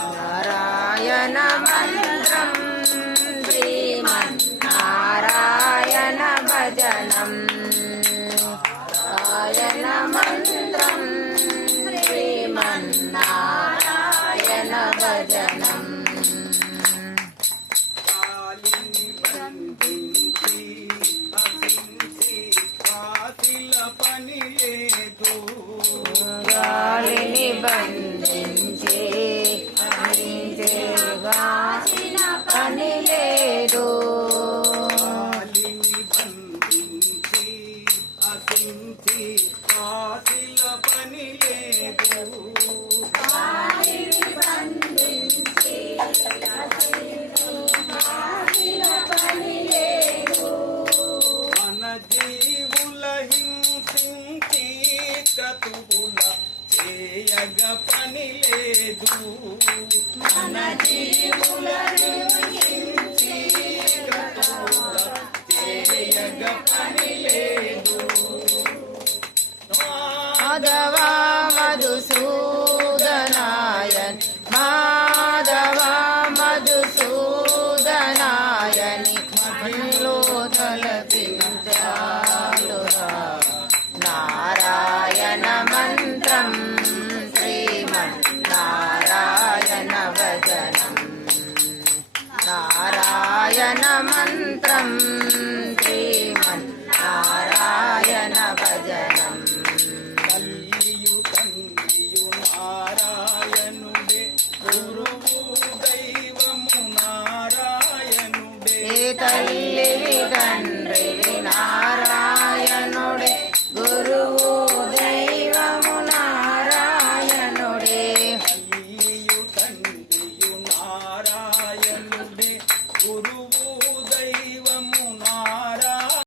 నారాయణ మంత్రం శ్రీమన్నారాయణ భజనం నారాయణ మంత్రం శ్రీమన్నారాయణ భజనం గాలిని బంధించి గాసిన పని లేదు చేయగ పని లేదు మన జీవుల చేయగ పని లేదు మాధవా మధుసూదనాయన్ మాధవా మధుసూదనాయని మహిళలో తలపించాలురా నారాయణ మంత్రం శ్రీమన్నారాయణ భజనం నారాయణ మంత్రం